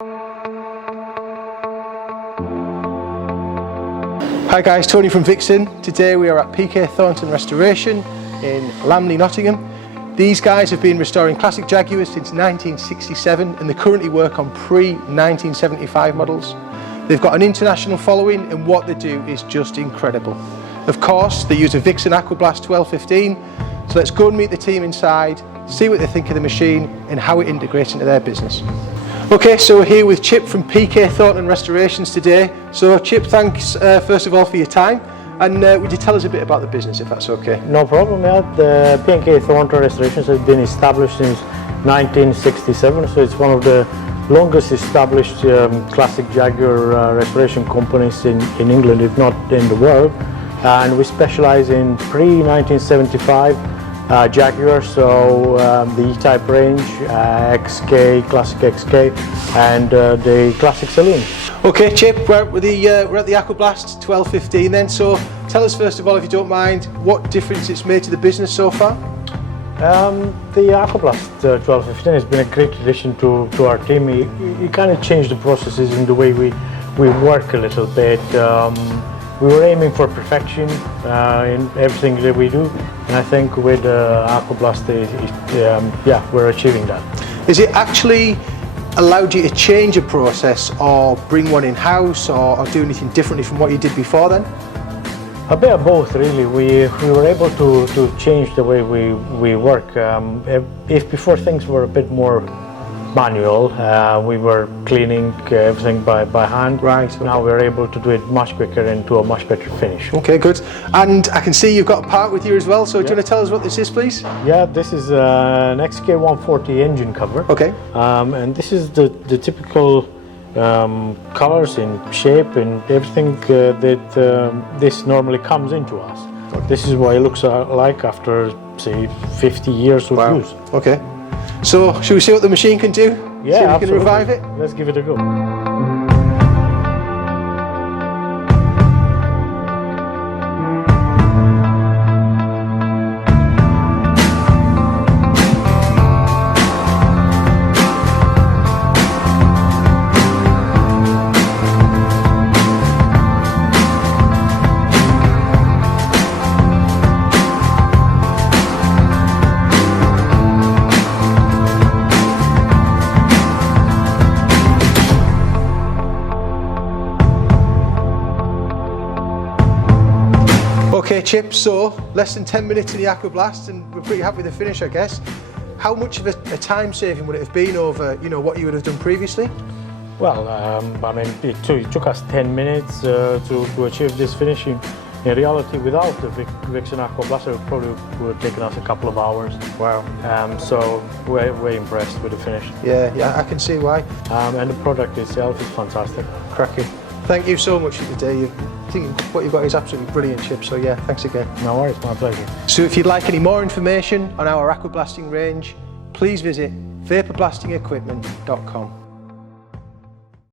Hi guys, Tony from Vixen. Today we are at P&K Thornton Restoration in Lamley, Nottingham. These guys have been restoring classic Jaguars since 1967 and they currently work on pre-1975 models. They've got an international following and what they do is just incredible. Of course, they use a Vixen Aquablast 1215, so let's go and meet the team inside, see what they think of the machine and how it integrates into their business. Okay, so we're here with Chip from P&K Thornton Restorations today. So Chip, thanks first of all for your time, and would you tell us a bit about the business if that's okay? No problem, yeah. The P&K Thornton Restorations has been established since 1967, so it's one of the longest established classic Jaguar restoration companies in England, if not in the world. And we specialise in pre-1975 Jaguar, so the E-Type range, XK, Classic XK, and the Classic Saloon. Okay, Chip, we're at the Aquablast 1215 then, so tell us first of all, if you don't mind, what difference it's made to the business so far? The Aquablast 1215 has been a great addition to our team. It kind of changed the processes in the way we work a little bit. We were aiming for perfection in everything that we do, and I think with Aquablast, yeah, we're achieving that. Is it actually allowed you to change a process or bring one in-house or do anything differently from what you did before then? A bit of both, really. We were able to change the way we work. If before things were a bit more manual, we were cleaning everything by hand. Right. Okay. Now we're able to do it much quicker and to a much better finish. Okay, good. And I can see you've got a part with you as well, so do you want to tell us what this is, please? Yeah, this is an XK140 engine cover. Okay. And this is the typical colors and shape and everything that this normally comes into us. Okay. This is what it looks like after, say, 50 years of use. Okay. So, should we see what the machine can do? Yeah, see if we absolutely. can revive it? Let's give it a go. Okay, Chip, so less than 10 minutes in the Aquablast and we're pretty happy with the finish, I guess. How much of a time saving would it have been over, what you would have done previously? Well, I mean, it took us 10 minutes to achieve this finishing. In reality, without the Vixen Aquablaster, it probably would have taken us a couple of hours. Wow. So we're impressed with the finish. Yeah, I can see why. And the product itself is fantastic. Cracking. Thank you so much for today. I think what you've got is absolutely brilliant, Chip, so yeah, thanks again. No worries, my pleasure. So if you'd like any more information on our aquablasting range, please visit vaporblastingequipment.com.